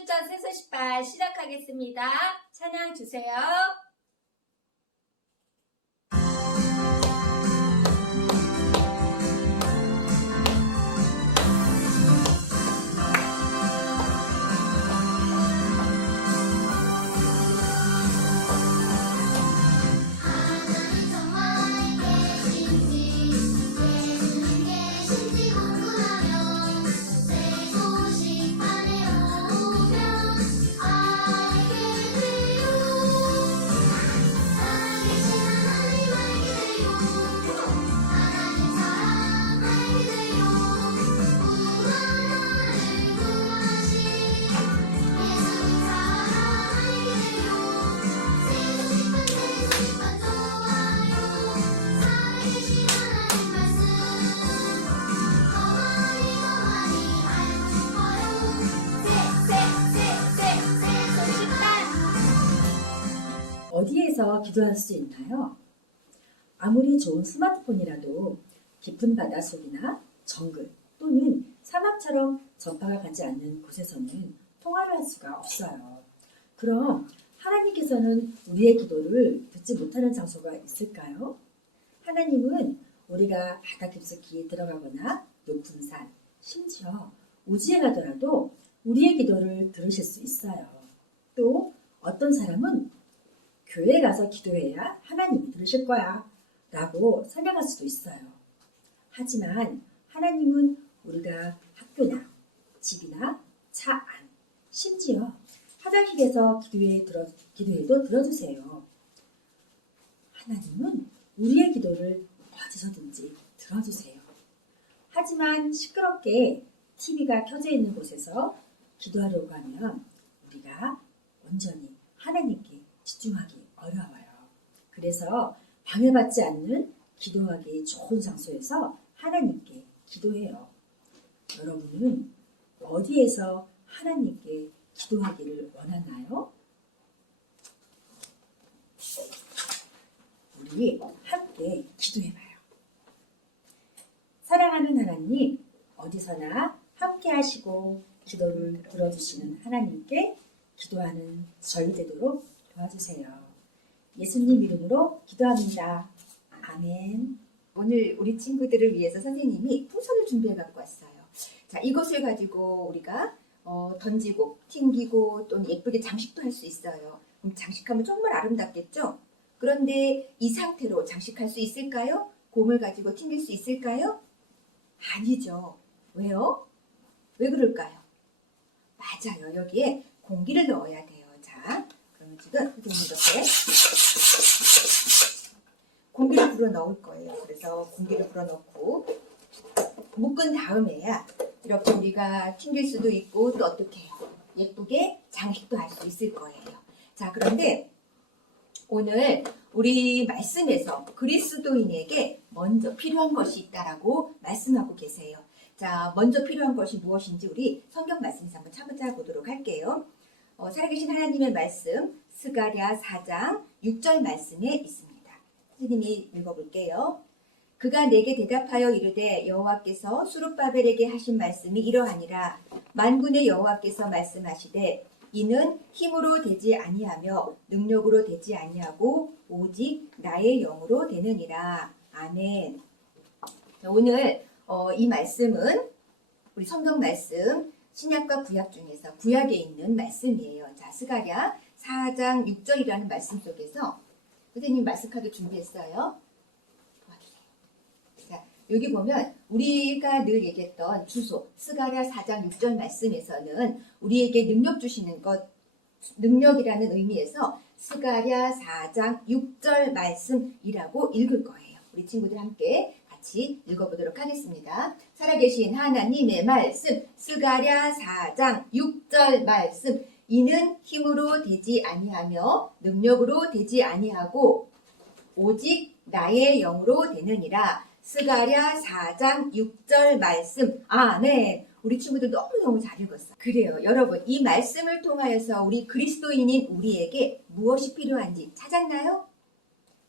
추천 세서시판 시작하겠습니다. 찬양 주세요. 어디에서 기도할 수 있나요? 아무리 좋은 스마트폰이라도 깊은 바닷속이나 정글 또는 사막처럼 전파가 가지 않는 곳에서는 통화를 할 수가 없어요. 그럼 하나님께서는 우리의 기도를 듣지 못하는 장소가 있을까요? 하나님은 우리가 바다 깊숙이 들어가거나 높은 산, 심지어 우지에 가더라도 우리의 기도를 들으실 수 있어요. 또 어떤 사람은 교회에 가서 기도해야 하나님이 들으실 거야 라고 설명할 수도 있어요. 하지만 하나님은 우리가 학교나 집이나 차 안, 심지어 화장실에서 기도해도 들어주세요. 하나님은 우리의 기도를 어디서든지 들어주세요. 하지만 시끄럽게 TV가 켜져 있는 곳에서 기도하려고 하면 우리가 온전히 하나님께 집중하기 어려워요. 그래서 방해받지 않는 기도하기 좋은 장소에서 하나님께 기도해요. 여러분은 어디에서 하나님께 기도하기를 원하나요? 우리 함께 기도해봐요. 사랑하는 하나님, 어디서나 함께 하시고 기도를 들어주시는 하나님께 기도하는 저희 되도록 도와주세요. 예수님 이름으로 기도합니다. 아멘. 오늘 우리 친구들을 위해서 선생님이 풍선을 준비해 갖고 왔어요. 자, 이것을 가지고 우리가 던지고 튕기고 또는 예쁘게 장식도 할 수 있어요. 그럼 장식하면 정말 아름답겠죠? 그런데 이 상태로 장식할 수 있을까요? 곰을 가지고 튕길 수 있을까요? 아니죠. 왜요? 왜 그럴까요? 맞아요. 여기에 공기를 넣어야 돼요. 자, 그러면 지금 선생님 이렇게 공기를 불어 넣을 거예요. 그래서 공기를 불어 넣고 묶은 다음에야 이렇게 우리가 튕길 수도 있고 또 어떻게 해요? 예쁘게 장식도 할 수 있을 거예요. 자, 그런데 오늘 우리 말씀에서 그리스도인에게 먼저 필요한 것이 있다라고 말씀하고 계세요. 자, 먼저 필요한 것이 무엇인지 우리 성경 말씀에서 한번 찾아보도록 할게요. 살아계신 하나님의 말씀 스가랴 4장 6절 말씀에 있습니다. 선생님이 읽어볼게요. 그가 내게 대답하여 이르되 여호와께서 수룹바벨에게 하신 말씀이 이러하니라. 만군의 여호와께서 말씀하시되 이는 힘으로 되지 아니하며 능력으로 되지 아니하고 오직 나의 영으로 되느니라. 아멘. 오늘 이 말씀은 우리 성경 말씀 신약과 구약 중에서 구약에 있는 말씀이에요. 자, 스가랴 4장 6절이라는 말씀 속에서 선생님 말씀카드 준비했어요. 도와주세요. 자, 여기 보면 우리가 늘 얘기했던 주소 스가랴 4장 6절 말씀에서는 우리에게 능력 주시는 것, 능력이라는 의미에서 스가랴 4장 6절 말씀이라고 읽을 거예요. 우리 친구들 함께 같이 읽어보도록 하겠습니다. 살아계신 하나님의 말씀 스가랴 4장 6절 말씀 이는 힘으로 되지 아니하며 능력으로 되지 아니하고 오직 나의 영으로 되느니라. 스가랴 4장 6절 말씀. 아멘. 우리 친구들 너무너무 잘 읽었어. 그래요. 여러분, 이 말씀을 통하여서 우리 그리스도인인 우리에게 무엇이 필요한지 찾았나요?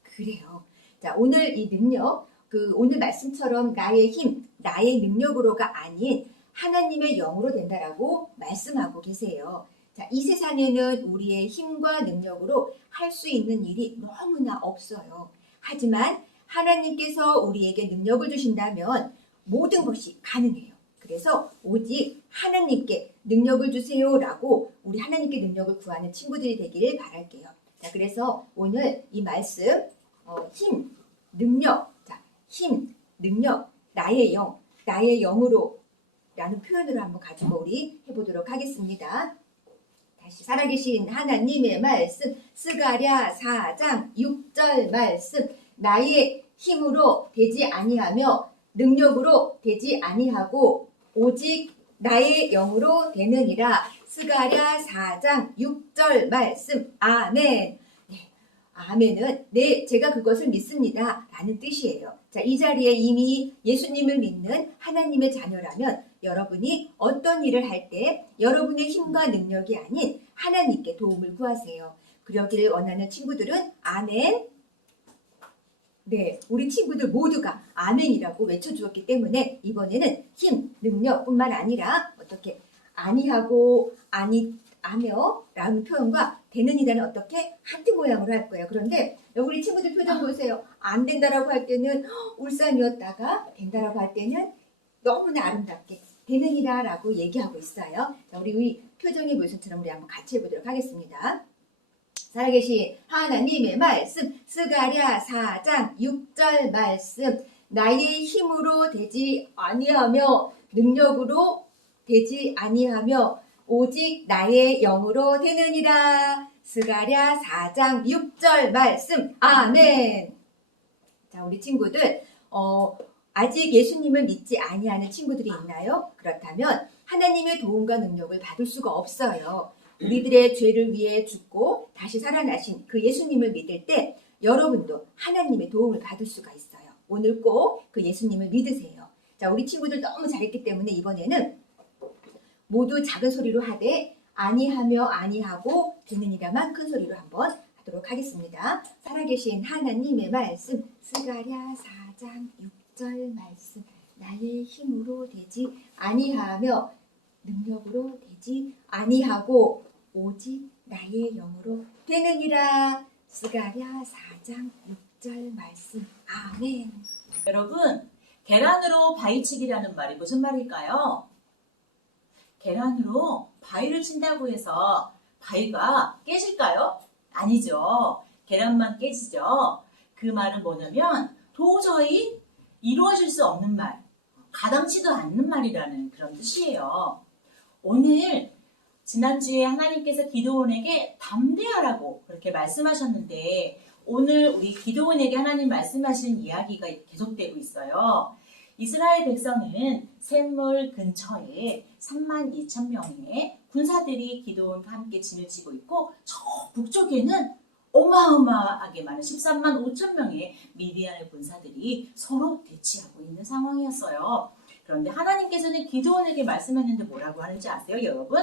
그래요. 자, 오늘 이 능력, 오늘 말씀처럼 나의 힘, 나의 능력으로가 아닌 하나님의 영으로 된다라고 말씀하고 계세요. 자, 이 세상에는 우리의 힘과 능력으로 할 수 있는 일이 너무나 없어요. 하지만 하나님께서 우리에게 능력을 주신다면 모든 것이 가능해요. 그래서 오직 하나님께 능력을 주세요라고 우리 하나님께 능력을 구하는 친구들이 되기를 바랄게요. 자, 그래서 오늘 이 말씀 힘, 능력, 자, 힘, 능력, 나의 영, 나의 영으로 라는 표현으로 한번 가지고 우리 해보도록 하겠습니다. 다시 살아계신 하나님의 말씀 스가랴 4장 6절 말씀 나의 힘으로 되지 아니하며 능력으로 되지 아니하고 오직 나의 영으로 되느니라. 스가랴 4장 6절 말씀 아멘. 네, 아멘은 네 제가 그것을 믿습니다 라는 뜻이에요. 자, 이 자리에 이미 예수님을 믿는 하나님의 자녀라면 여러분이 어떤 일을 할 때 여러분의 힘과 능력이 아닌 하나님께 도움을 구하세요. 그러기를 원하는 친구들은 아멘. 네, 우리 친구들 모두가 아멘이라고 외쳐주었기 때문에 이번에는 힘, 능력뿐만 아니라 어떻게 아니하고 아니하며 라는 표현과 되는이라는 어떻게 하트 모양으로 할 거예요. 그런데 여기 우리 친구들 표정 보세요. 안 된다라고 할 때는 울산이었다가 된다라고 할 때는 너무나 아름답게 되느니라라고 얘기하고 있어요. 자, 우리 표정의 모습처럼 우리 한번 같이 해보도록 하겠습니다. 살아계신 하나님의 말씀 스가랴 4장 6절 말씀 나의 힘으로 되지 아니하며 능력으로 되지 아니하며 오직 나의 영으로 되느니라. 스가랴 4장 6절 말씀 아멘. 자, 우리 친구들 아직 예수님을 믿지 아니하는 친구들이 있나요? 그렇다면 하나님의 도움과 능력을 받을 수가 없어요. 우리들의 죄를 위해 죽고 다시 살아나신 그 예수님을 믿을 때 여러분도 하나님의 도움을 받을 수가 있어요. 오늘 꼭 그 예수님을 믿으세요. 자, 우리 친구들 너무 잘했기 때문에 이번에는 모두 작은 소리로 하되 아니하며 아니하고 되느니라만 큰 소리로 한번 하도록 하겠습니다. 살아계신 하나님의 말씀 스가랴 4장 6절 말씀 나의 힘으로 되지 아니하며 능력으로 되지 아니하고 오직 나의 영으로 되느니라. 스가랴 4장 6절 말씀 아멘. 여러분, 계란으로 바위치기라는 말이 무슨 말일까요? 계란으로 바위를 친다고 해서 바위가 깨질까요? 아니죠. 계란만 깨지죠. 그 말은 뭐냐면 도저히 이루어질 수 없는 말, 가당치도 않는 말이라는 그런 뜻이에요. 오늘 지난주에 하나님께서 기드온에게 담대하라고 그렇게 말씀하셨는데 오늘 우리 기드온에게 하나님 말씀하시는 이야기가 계속되고 있어요. 이스라엘 백성은 샘물 근처에 32,000명의 군사들이 기드온과 함께 진을 치고 있고 저 북쪽에는 어마어마하게 많은 13만 5천 명의 미디안의 군사들이 서로 대치하고 있는 상황이었어요. 그런데 하나님께서는 기드온에게 말씀했는데 뭐라고 하는지 아세요, 여러분?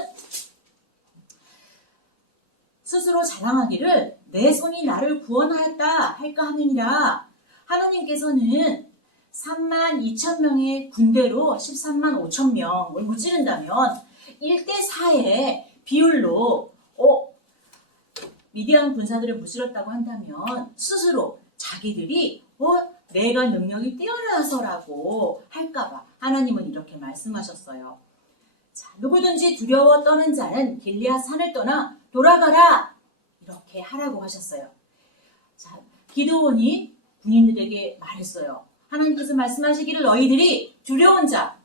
스스로 자랑하기를 내 손이 나를 구원하였다 할까 하느니라. 하나님께서는 32,000명의 군대로 13만 5천 명을 무찌른다면 1대4의 비율로 미디안 군사들을 무찌렀다고 한다면 스스로 자기들이 내가 능력이 뛰어나서라고 할까봐 하나님은 이렇게 말씀하셨어요. 자, 누구든지 두려워 떠는 자는 길리앗 산을 떠나 돌아가라 이렇게 하라고 하셨어요. 자, 기드온이 군인들에게 말했어요. 하나님께서 말씀하시기를 너희들이 두려운 자,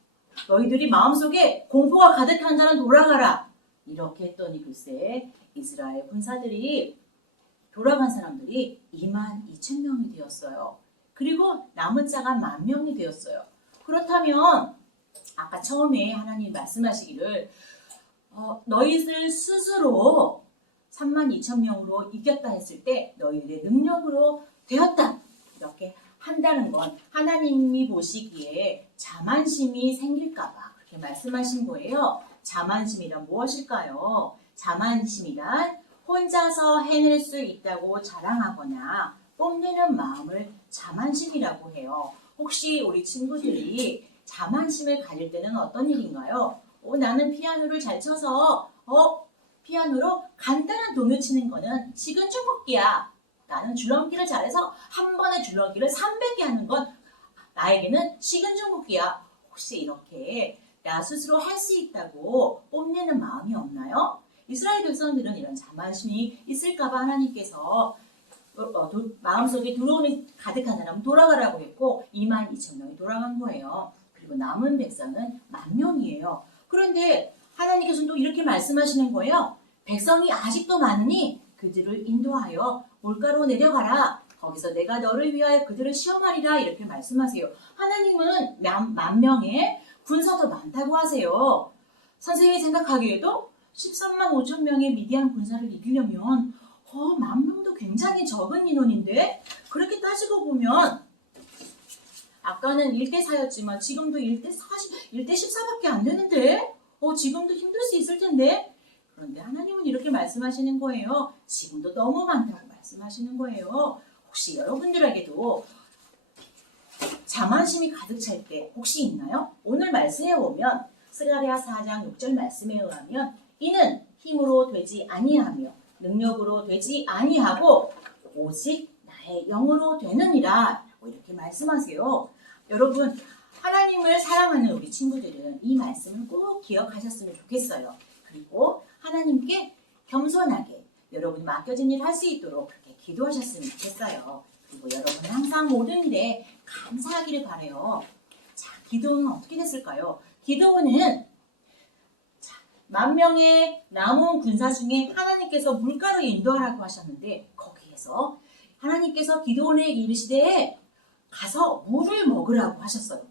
너희들이 마음속에 공포가 가득한 자는 돌아가라 이렇게 했더니 글쎄 이스라엘 군사들이 돌아간 사람들이 22,000명이 되었어요. 그리고 남은 자가 10,000명이 되었어요. 그렇다면 아까 처음에 하나님 말씀하시기를 너희들 스스로 32,000명으로 이겼다 했을 때 너희들의 능력으로 되었다 이렇게 한다는 건 하나님이 보시기에 자만심이 생길까봐 그렇게 말씀하신 거예요. 자만심이란 무엇일까요? 자만심이란 혼자서 해낼 수 있다고 자랑하거나 뽐내는 마음을 자만심이라고 해요. 혹시 우리 친구들이 자만심을 가질 때는 어떤 일인가요? 나는 피아노를 잘 쳐서 피아노로 간단한 동요 치는 거는 식은 죽 먹기야. 나는 줄넘기를 잘해서 한 번에 줄넘기를 300개 하는 건 나에게는 식은 죽 먹기야. 혹시 이렇게 나 스스로 할 수 있다고 뽐내는 마음이 없나요? 이스라엘 백성들은 이런 자만심이 있을까봐 하나님께서 마음속에 두려움이 가득한 사람은 돌아가라고 했고 22,000명이 돌아간 거예요. 그리고 남은 백성은 10,000명이에요. 그런데 하나님께서는 또 이렇게 말씀하시는 거예요. 백성이 아직도 많으니 그들을 인도하여 물가로 내려가라. 거기서 내가 너를 위하여 그들을 시험하리라. 이렇게 말씀하세요. 하나님은 10,000명의 군사도 많다고 하세요. 선생님이 생각하기에도 13만 5천 명의 미디안 군사를 이기려면 10,000명도 굉장히 적은 인원인데 그렇게 따지고 보면 아까는 1대4였지만 지금도 1대14밖에 안 되는데 지금도 힘들 수 있을 텐데 그런데 하나님은 이렇게 말씀하시는 거예요. 지금도 너무 많다고 말씀하시는 거예요. 혹시 여러분들에게도 자만심이 가득 찰 때 혹시 있나요? 오늘 말씀에 보면 스가랴 4장 6절 말씀에 의하면 이는 힘으로 되지 아니하며 능력으로 되지 아니하고 오직 나의 영으로 되느니라 라고 이렇게 말씀하세요. 여러분 하나님을 사랑하는 우리 친구들은 이 말씀을 꼭 기억하셨으면 좋겠어요. 그리고 하나님께 겸손하게 여러분이 맡겨진 일 할 수 있도록 그렇게 기도하셨으면 좋겠어요. 그리고 여러분은 항상 모든 일에 감사하기를 바라요. 자, 기도는 어떻게 됐을까요? 기도는 10,000명의 남은 군사 중에 하나님께서 물가로 인도하라고 하셨는데 거기에서 하나님께서 기도원에게 이르시되 가서 물을 먹으라고 하셨어요.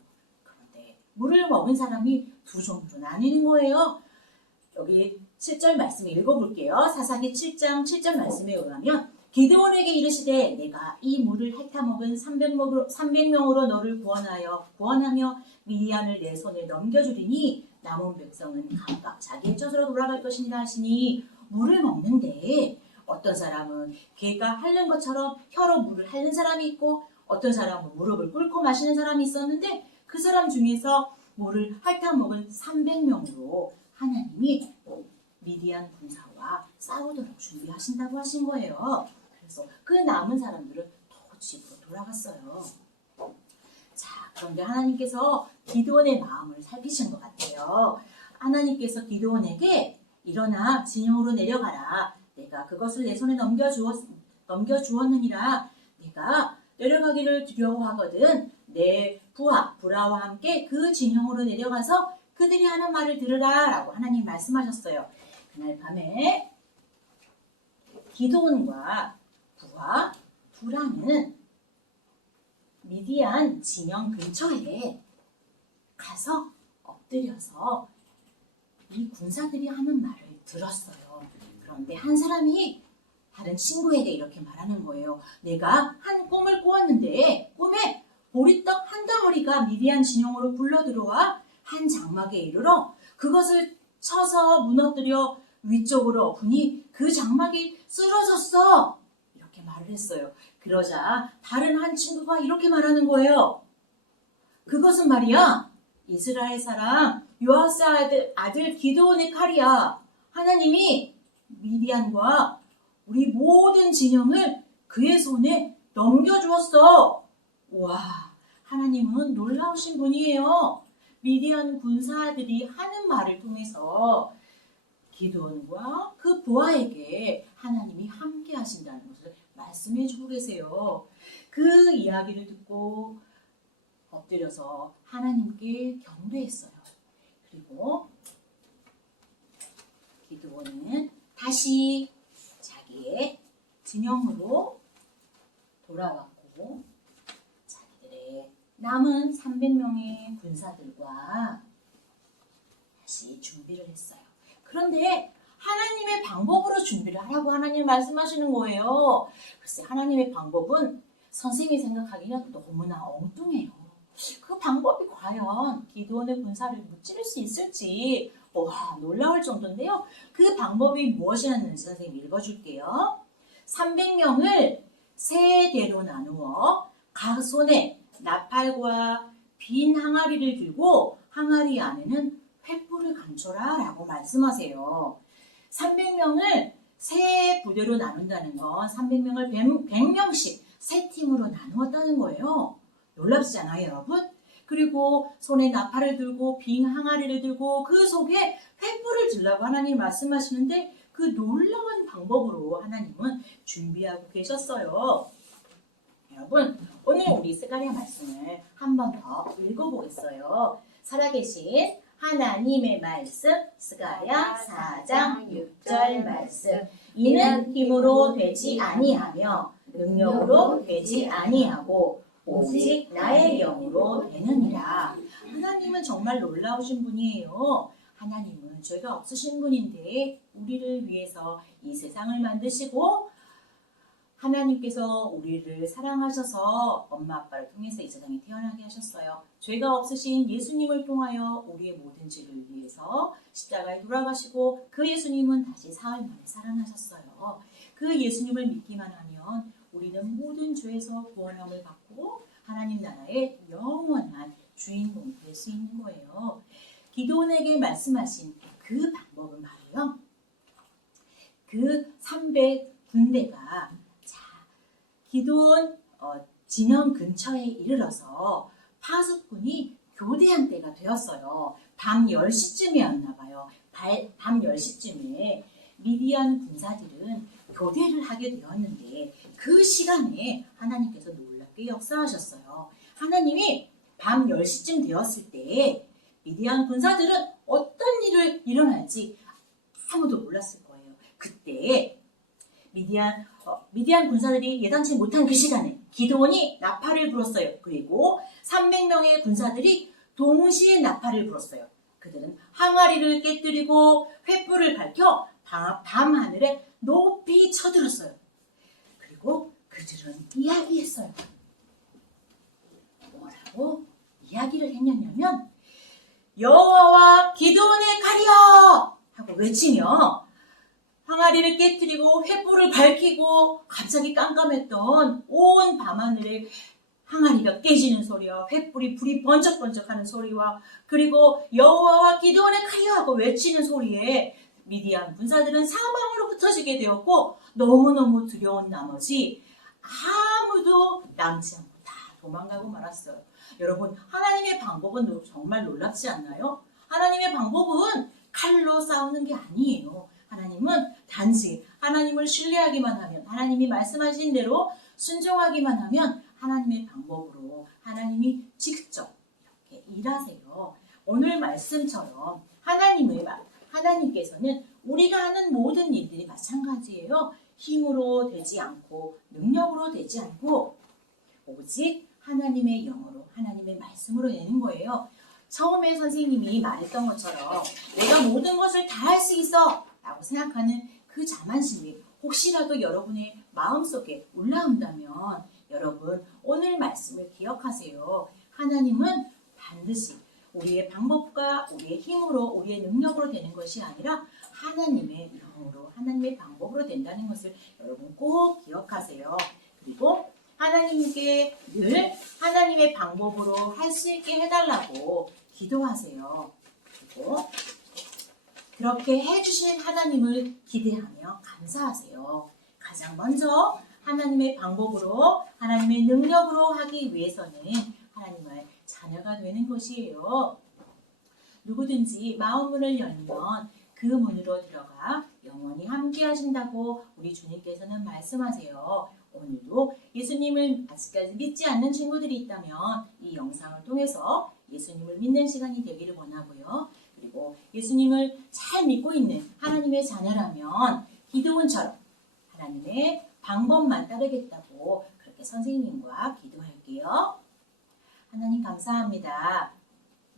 그런데 물을 먹은 사람이 두 종류로 나뉘는 거예요. 여기 7절 말씀 읽어볼게요. 사사기 7장 7절 말씀에 의하면 기드온에게 이르시되 내가 이 물을 핥아먹은 300명으로 너를 구원하며 미디안을 내 손에 넘겨주리니 남은 백성은 각각 자기의 처소로 돌아갈 것이니라 하시니 물을 먹는데 어떤 사람은 개가 핥는 것처럼 혀로 물을 핥는 사람이 있고 어떤 사람은 무릎을 꿇고 마시는 사람이 있었는데 그 사람 중에서 물을 핥아먹은 300명으로 하나님이 미디안 군사와 싸우도록 준비하신다고 하신 거예요. 그래서 그 남은 사람들은 또 집으로 돌아갔어요. 자, 그런데 하나님께서 기드온의 마음을 살피신 것 같아요. 하나님께서 기드온에게 일어나 진영으로 내려가라. 내가 그것을 내 손에 넘겨주었느니라. 내가 내려가기를 두려워하거든. 내 부하 브라와 함께 그 진영으로 내려가서 그들이 하는 말을 들으라 라고 하나님 말씀하셨어요. 그날 밤에 기드온과 부하 브라는 미디안 진영 근처에 가서 엎드려서 이 군사들이 하는 말을 들었어요. 그런데 한 사람이 다른 친구에게 이렇게 말하는 거예요. 내가 한 꿈을 꾸었는데 꿈에 보리떡 한 덩어리가 미디안 진영으로 굴러 들어와 한 장막에 이르러 그것을 쳐서 무너뜨려 위쪽으로 엎으니 그 장막이 쓰러졌어. 이렇게 말을 했어요. 그러자 다른 한 친구가 이렇게 말하는 거예요. 그것은 말이야 이스라엘 사람 요아스 아들 기드온의 칼이야. 하나님이 미디안과 우리 모든 진영을 그의 손에 넘겨주었어. 와, 하나님은 놀라우신 분이에요. 미디안 군사들이 하는 말을 통해서 기드온과 그 부하에게 하나님이 함께 하신다는 것을 말씀해 주고 계세요. 그 이야기를 듣고 엎드려서 하나님께 경배했어요. 그리고 기드온은 다시 자기의 진영으로 돌아왔고 자기들의 남은 300명의 군사들과 다시 준비를 했어요. 그런데 하나님의 방법으로 준비를 하라고 하나님 말씀하시는 거예요. 글쎄 하나님의 방법은 선생님이 생각하기에는 너무나 엉뚱해요. 그 방법이 과연 기드온의 군사를 무찌를 수 있을지 와 놀라울 정도인데요. 그 방법이 무엇이었는지 선생님이 읽어줄게요. 300명을 세 대로 나누어 각 손에 나팔과 빈 항아리를 들고 항아리 안에는 횃불을 감춰라 라고 말씀하세요. 300명을 세 부대로 나눈다는 건 300명을 100명씩 세 팀으로 나누었다는 거예요. 놀랍지 않아요, 여러분? 그리고 손에 나팔을 들고 빙 항아리를 들고 그 속에 횃불을 들라고 하나님 말씀하시는데 그 놀라운 방법으로 하나님은 준비하고 계셨어요. 여러분, 오늘 우리 스가랴 말씀을 한 번 더 읽어보겠어요. 살아계신 하나님의 말씀, 스가랴 4장 6절 말씀. 이는 힘으로 되지 아니하며 능력으로 되지 아니하고 오직 나의 영으로 되느니라. 하나님은 정말 놀라우신 분이에요. 하나님은 죄가 없으신 분인데 우리를 위해서 이 세상을 만드시고 하나님께서 우리를 사랑하셔서 엄마 아빠를 통해서 이 세상에 태어나게 하셨어요. 죄가 없으신 예수님을 통하여 우리의 모든 죄를 위해서 십자가에 돌아가시고 그 예수님은 다시 사흘 만에 살아나셨어요. 그 예수님을 믿기만 하면 우리는 모든 죄에서 구원함을 받고 하나님 나라의 영원한 주인공이 될 수 있는 거예요. 기드온에게 말씀하신 그 방법은 말이에요. 그 300군대가 기드온 진영 근처에 이르러서 파수꾼이 교대한 때가 되었어요. 밤 10시쯤이었나 봐요. 밤 10시쯤에 미디안 군사들은 교대를 하게 되었는데 그 시간에 하나님께서 놀랍게 역사하셨어요. 하나님이 밤 10시쯤 되었을 때 미디안 군사들은 어떤 일을 일어날지 아무도 몰랐을 거예요. 그때 미디안 군사들이 예상치 못한 그 시간에 기드온이 나팔을 불었어요. 그리고 300명의 군사들이 동시에 나팔을 불었어요. 그들은 항아리를 깨뜨리고 횃불을 밝혀 밤 하늘에 높이 쳐들었어요. 그리고 그들은 이야기했어요. 뭐라고 이야기를 했냐면 여호와와 기드온의 칼이여 하고 외치며 항아리를 깨뜨리고 횃불을 밝히고 갑자기 깜깜했던 온 밤하늘에 항아리가 깨지는 소리와 횃불이 불이 번쩍번쩍하는 소리와 그리고 여호와와 기드온의 칼이여 하고 외치는 소리에 미디안 군사들은 사망으로 흩어지게 되었고 너무너무 두려운 나머지 아무도 남지 않고 다 도망가고 말았어요. 여러분, 하나님의 방법은 정말 놀랍지 않나요? 하나님의 방법은 칼로 싸우는 게 아니에요. 하나님은 단지 하나님을 신뢰하기만 하면 하나님이 말씀하신 대로 순종하기만 하면 하나님의 방법으로 하나님이 직접 이렇게 일하세요. 오늘 말씀처럼 하나님께서는 우리가 하는 모든 일들이 마찬가지예요. 힘으로 되지 않고 능력으로 되지 않고 오직 하나님의 영으로 하나님의 말씀으로 되는 거예요. 처음에 선생님이 말했던 것처럼 내가 모든 것을 다 할 수 있어 라고 생각하는 그 자만심이 혹시라도 여러분의 마음속에 올라온다면 여러분 오늘 말씀을 기억하세요. 하나님은 반드시 우리의 방법과 우리의 힘으로 우리의 능력으로 되는 것이 아니라 하나님의 영으로 하나님의 방법으로 된다는 것을 여러분 꼭 기억하세요. 그리고 하나님께 늘 하나님의 방법으로 할 수 있게 해달라고 기도하세요. 그리고 그렇게 해주시는 하나님을 기대하며 감사하세요. 가장 먼저 하나님의 방법으로 하나님의 능력으로 하기 위해서는 하나님의 자녀가 되는 것이에요. 누구든지 마음문을 열면 그 문으로 들어가 영원히 함께 하신다고 우리 주님께서는 말씀하세요. 오늘도 예수님을 아직까지 믿지 않는 친구들이 있다면 이 영상을 통해서 예수님을 믿는 시간이 되기를 원하고요. 그리고 예수님을 잘 믿고 있는 하나님의 자녀라면 기드온처럼 하나님의 방법만 따르겠다고 그렇게 선생님과 기도할게요. 하나님 감사합니다.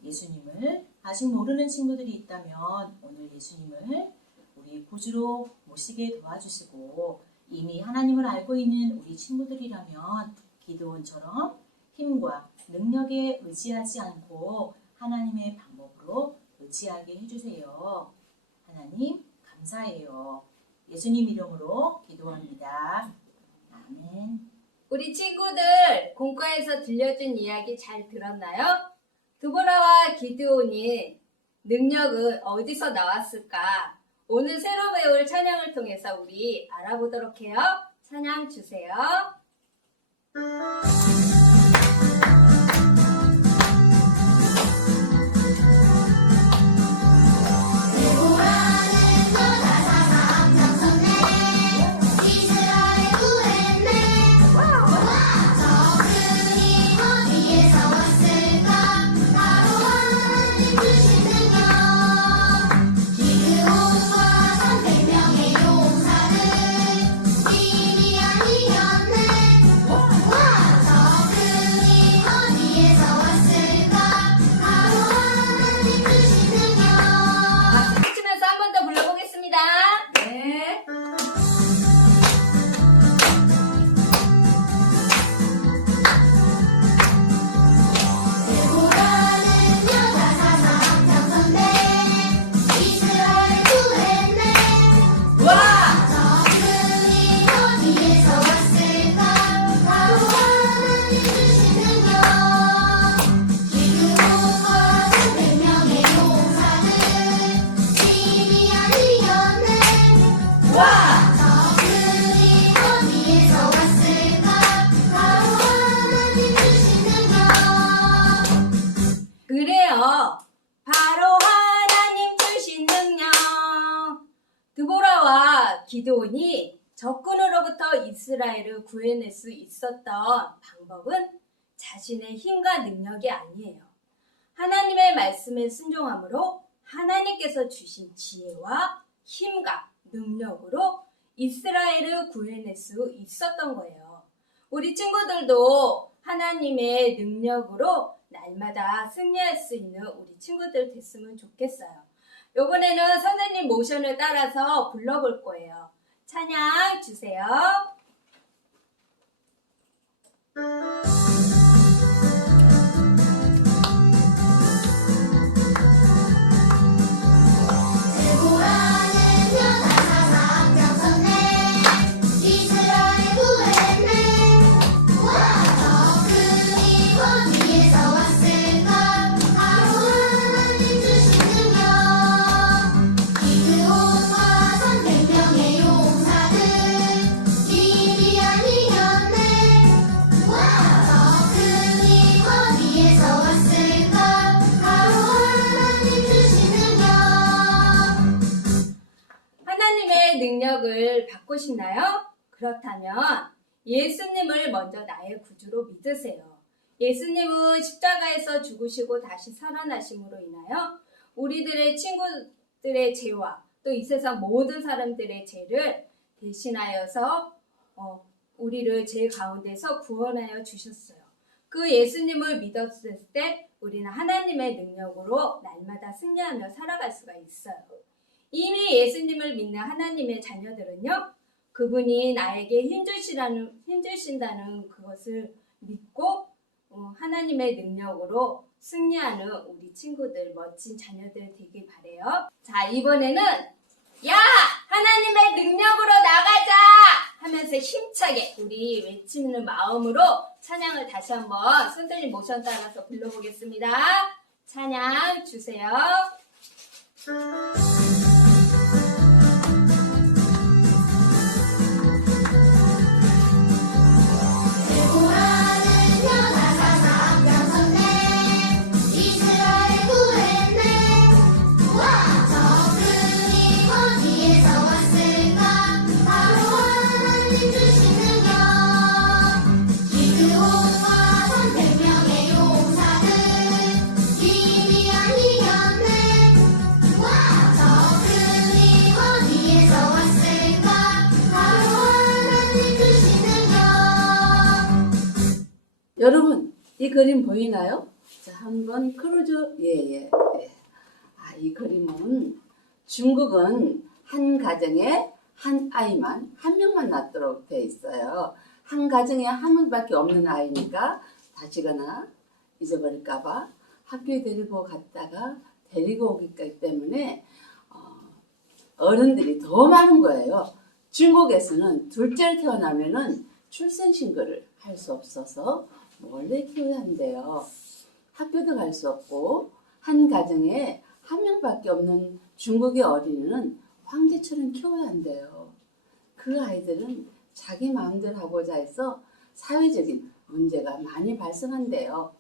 예수님을 아직 모르는 친구들이 있다면 오늘 예수님을 우리 구주로 모시게 도와주시고 이미 하나님을 알고 있는 우리 친구들이라면 기드온처럼 힘과 능력에 의지하지 않고 하나님의 방법으로 의지하게 해주세요. 하나님 감사해요. 예수님 이름으로 기도합니다. 아멘. 우리 친구들 공과에서 들려준 이야기 잘 들었나요? 드보라와 기드온이 능력은 어디서 나왔을까? 오늘 새로 배울 찬양을 통해서 우리 알아보도록 해요. 찬양 주세요. 치면서 한 번 더 불러보겠습니다. 네. 그래요. 바로 하나님 주신 능력. 드보라와 기드온이 적군으로부터 이스라엘을 구해낼 수 있었던 방법은 자신의 힘과 능력이 아니에요. 하나님의 말씀에 순종함으로 하나님께서 주신 지혜와 힘과 능력으로 이스라엘을 구해낼 수 있었던 거예요. 우리 친구들도 하나님의 능력으로 날마다 승리할 수 있는 우리 친구들 됐으면 좋겠어요. 이번에는 선생님 모션을 따라서 불러볼 거예요. 찬양 주세요. 하나님의 능력을 받고 싶나요? 그렇다면 예수님을 먼저 나의 구주로 믿으세요. 예수님은 십자가에서 죽으시고 다시 살아나심으로 인하여 우리들의 친구들의 죄와 또 이 세상 모든 사람들의 죄를 대신하여서 우리를 죄 가운데서 구원하여 주셨어요. 그 예수님을 믿었을 때 우리는 하나님의 능력으로 날마다 승리하며 살아갈 수가 있어요. 이미 예수님을 믿는 하나님의 자녀들은요, 그분이 나에게 힘주신다는 그것을 믿고 하나님의 능력으로 승리하는 우리 친구들, 멋진 자녀들 되길 바래요. 자, 이번에는 야! 하나님의 능력으로 나가자! 하면서 힘차게 우리 외치는 마음으로 찬양을 다시 한번 선생님 모션 따라서 불러보겠습니다. 찬양 주세요. 여러분, 이 그림 보이나요? 자, 한번 크루즈, 예. 이 그림은 중국은 한 가정에 한 아이만, 한 명만 낳도록 돼 있어요. 한 가정에 한 명밖에 없는 아이니까 다치거나 잊어버릴까봐 학교에 데리고 갔다가 데리고 오기 때문에 어른들이 더 많은 거예요. 중국에서는 둘째를 태어나면은 출생신고를 할 수 없어서 몰래 키워야 한대요. 학교도 갈 수 없고 한 가정에 한 명밖에 없는 중국의 어린이는 황제처럼 키워야 한대요. 그 아이들은 자기 마음대로 하고자 해서 사회적인 문제가 많이 발생한대요.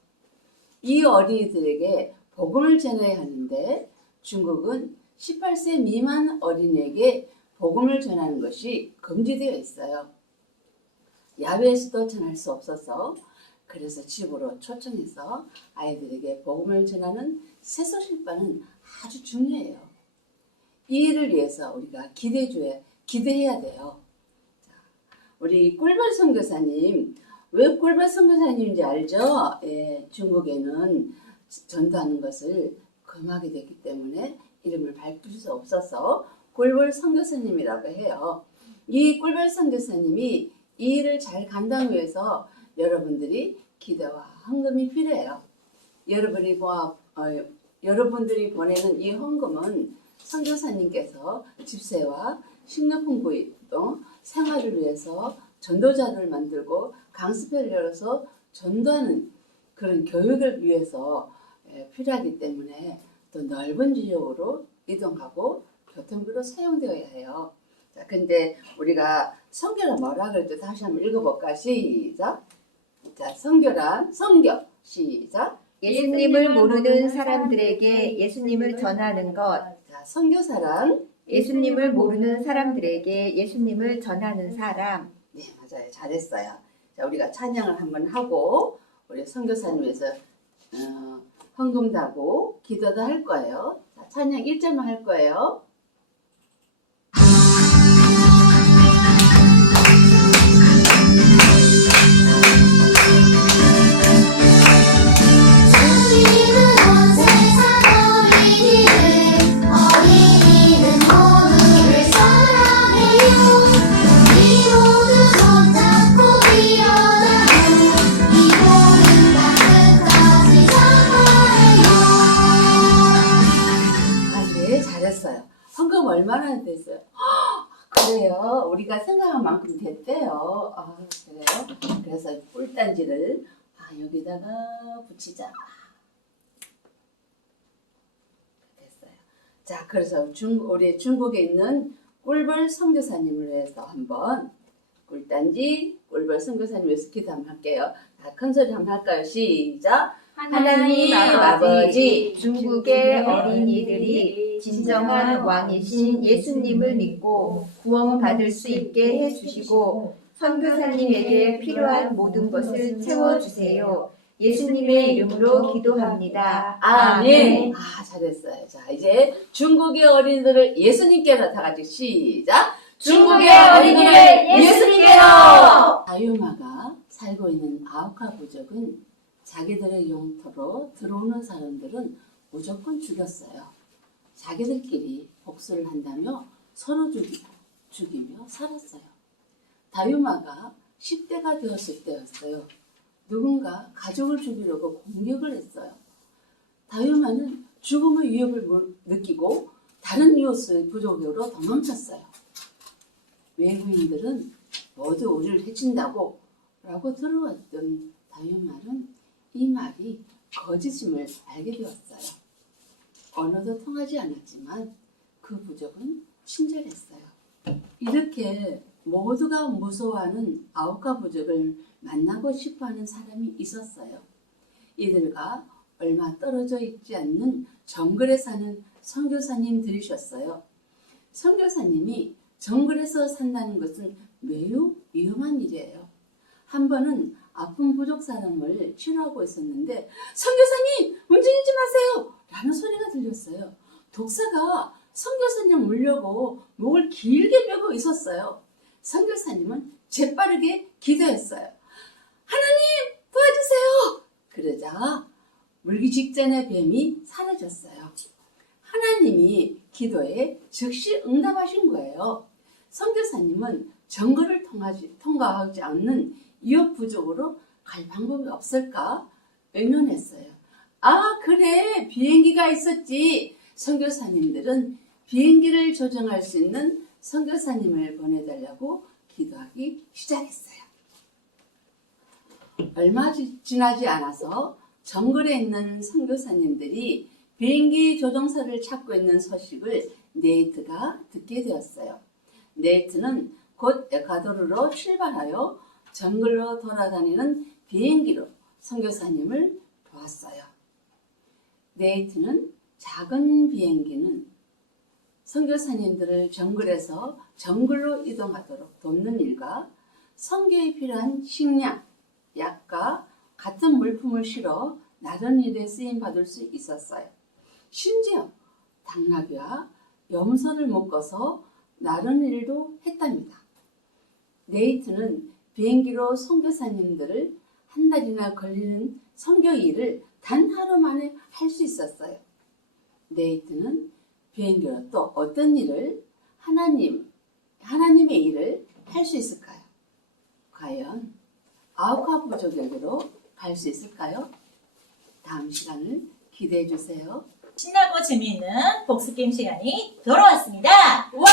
이 어린이들에게 복음을 전해야 하는데 중국은 18세 미만 어린이에게 복음을 전하는 것이 금지되어 있어요. 야외에서도 전할 수 없어서 그래서 집으로 초청해서 아이들에게 복음을 전하는 세속실반은 아주 중요해요. 이 일을 위해서 우리가 기대해야 돼요. 자, 우리 꿀벌 선교사님, 왜 꿀벌 선교사님인지 알죠? 예, 중국에는 전도하는 것을 금하게 됐기 때문에 이름을 밝힐 수 없어서 꿀벌 선교사님이라고 해요. 이 꿀벌 선교사님이 이 일을 잘 감당하기 위해서 여러분들이 기도와 헌금이 필요해요. 여러분들이 보내는 이 헌금은 선교사님께서 집세와 식료품 구입 또 생활을 위해서 전도자를 만들고 강습회를 열어서 전도하는 그런 교육을 위해서 필요하기 때문에 또 넓은 지역으로 이동하고 교통비로 사용되어야 해요. 자, 근데 우리가 성교란 뭐라 그랬죠? 다시 한번 읽어볼까? 시작. 자, 성교. 시작. 예수님을 모르는 사람들에게 예수님을 전하는 것. 자, 선교사란 예수님을 모르는 사람들에게 예수님을 전하는 사람. 네, 맞아요. 잘했어요. 자, 우리가 찬양을 한번 하고 우리 선교사님 위해서 헌금도 하고 기도도 할 거예요. 자, 찬양 1절만 할 거예요. 헌금 얼마나 됐어요? 그래요. 우리가 생각한 만큼 됐대요. 아, 그래요. 그래서 꿀단지를 여기다가 붙이자. 됐어요. 자, 그래서 우리 중국에 있는 꿀벌 선교사님을 위해서 한번 꿀단지 꿀벌 선교사님 위해서 기도 한번 할게요. 자, 큰 소리 한번 할까요? 시작. 하나님 아버지, 중국의 어린이들이 진정한 왕이신 예수님을 믿고 구원받을 수 있게 해주시고 선교사님에게 필요한 모든 것을 채워주세요. 예수님의 이름으로 기도합니다. 아멘. 아, 잘했어요. 자, 이제 중국의 어린이들을 예수님께로 다 같이 시작. 중국의 어린이를 예수님께로. 다유마가 살고 있는 아우카 부족은 자기들의 영토로 들어오는 사람들은 무조건 죽였어요. 자기들끼리 복수를 한다며 서로 죽이며 살았어요. 다유마가 10대가 되었을 때였어요. 누군가 가족을 죽이려고 공격을 했어요. 다유마는 죽음의 위협을 느끼고 다른 이웃의 부족으로 도망쳤어요. 외부인들은 모두 우리를 해친다고 라고 들어왔던 다유마는 이 말이 거짓임을 알게 되었어요. 언어도 통하지 않았지만 그 부족은 친절했어요. 이렇게 모두가 무서워하는 아우카 부족을 만나고 싶어하는 사람이 있었어요. 이들과 얼마 떨어져 있지 않는 정글에 사는 선교사님들이셨어요. 선교사님이 정글에서 산다는 것은 매우 위험한 일이에요. 한 번은 아픈 부족 사람을 치료하고 있었는데 선교사님 움직이지 마세요 라는 소리가 들렸어요. 독사가 선교사님 물려고 목을 길게 베고 있었어요. 선교사님은 재빠르게 기도했어요. 하나님 도와주세요. 그러자 물기 직전에 뱀이 사라졌어요. 하나님이 기도에 즉시 응답하신 거예요. 선교사님은 정글을 통과하지 않는 이웃 부족으로 갈 방법이 없을까 의논했어요. 아, 그래, 비행기가 있었지. 선교사님들은 비행기를 조정할 수 있는 선교사님을 보내달라고 기도하기 시작했어요. 얼마 지나지 않아서 정글에 있는 선교사님들이 비행기 조종사를 찾고 있는 소식을 네이트가 듣게 되었어요. 네이트는 곧 에콰도르로 출발하여 정글로 돌아다니는 비행기로 선교사님을 보았어요. 네이트는 작은 비행기는 선교사님들을 정글에서 정글로 이동하도록 돕는 일과 선교에 필요한 식량, 약과 같은 물품을 실어 다른 일에 쓰임 받을 수 있었어요. 심지어 당나귀와 염소를 묶어서 나른 일도 했답니다. 네이트는 비행기로 선교사님들을 한 달이나 걸리는 선교 일을 단 하루 만에 할 수 있었어요. 네이트는 비행기로 또 어떤 일을 하나님의 일을 할 수 있을까요? 과연 아우카 부족에게로 갈 수 있을까요? 다음 시간을 기대해 주세요. 신나고 재미있는 복수게임 시간이 돌아왔습니다. 와!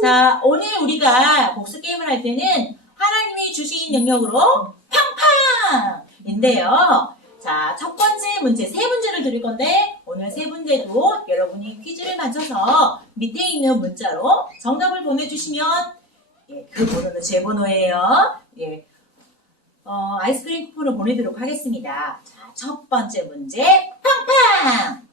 자, 오늘 우리가 복수게임을 할 때는 하나님이 주신 능력으로 팡팡인데요. 자, 첫 번째 문제, 세 문제를 드릴 건데 오늘 세 문제도 여러분이 퀴즈를 맞춰서 밑에 있는 문자로 정답을 보내주시면 그 번호는 제 번호예요. 아이스크림 쿠폰을 보내도록 하겠습니다. 자, 첫 번째 문제, 팡팡!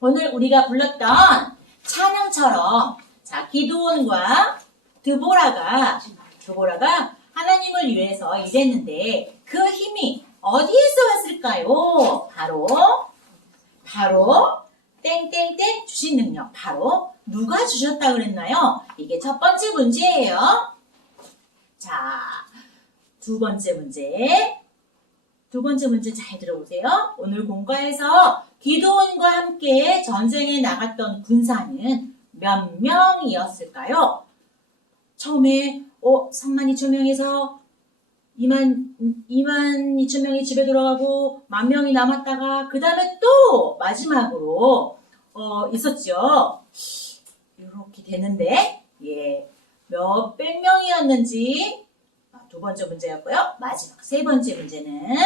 오늘 우리가 불렀던 찬양처럼, 자, 기드온과 드보라가 하나님을 위해서 일했는데 그 힘이 어디에서 왔을까요? 바로 땡땡땡 주신 능력. 바로 누가 주셨다 그랬나요? 이게 첫 번째 문제예요. 자, 두 번째 문제 잘 들어보세요. 오늘 공과에서 기드온과 함께 전쟁에 나갔던 군사는 몇 명이었을까요? 처음에 32,000명에서 22,000명이 집에 돌아가고 10,000명이 남았다가 그 다음에 또 마지막으로 있었죠. 이렇게 되는데 몇백 명이었는지 두 번째 문제였고요. 마지막 세 번째 문제는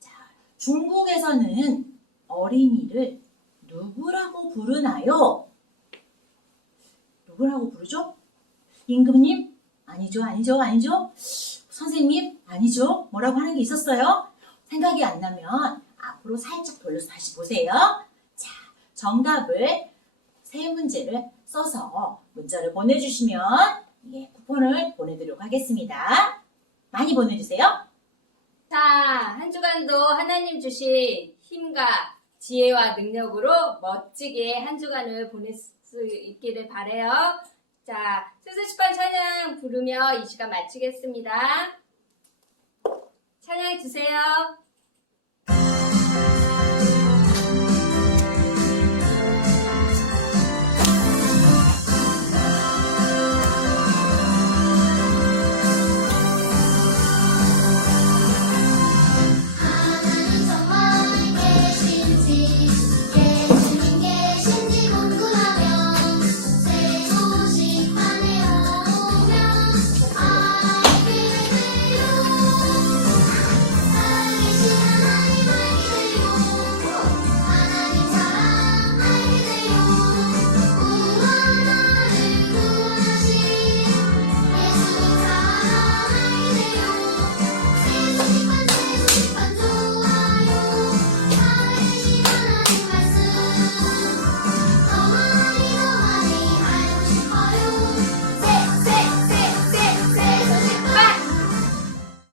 자, 중국에서는 어린이를 누구라고 부르나요? 누구라고 부르죠? 임금님? 아니죠. 선생님? 아니죠. 뭐라고 하는 게 있었어요? 생각이 안 나면 앞으로 살짝 돌려서 다시 보세요. 자, 정답을 세 문제를 써서 문자를 보내주시면 쿠폰을 보내드리도록 하겠습니다. 많이 보내주세요. 자, 한 주간도 하나님 주신 힘과 지혜와 능력으로 멋지게 한 주간을 보낼 수 있기를 바라요. 자, 수수시판 찬양 부르며 이 시간 마치겠습니다. 찬양해 주세요.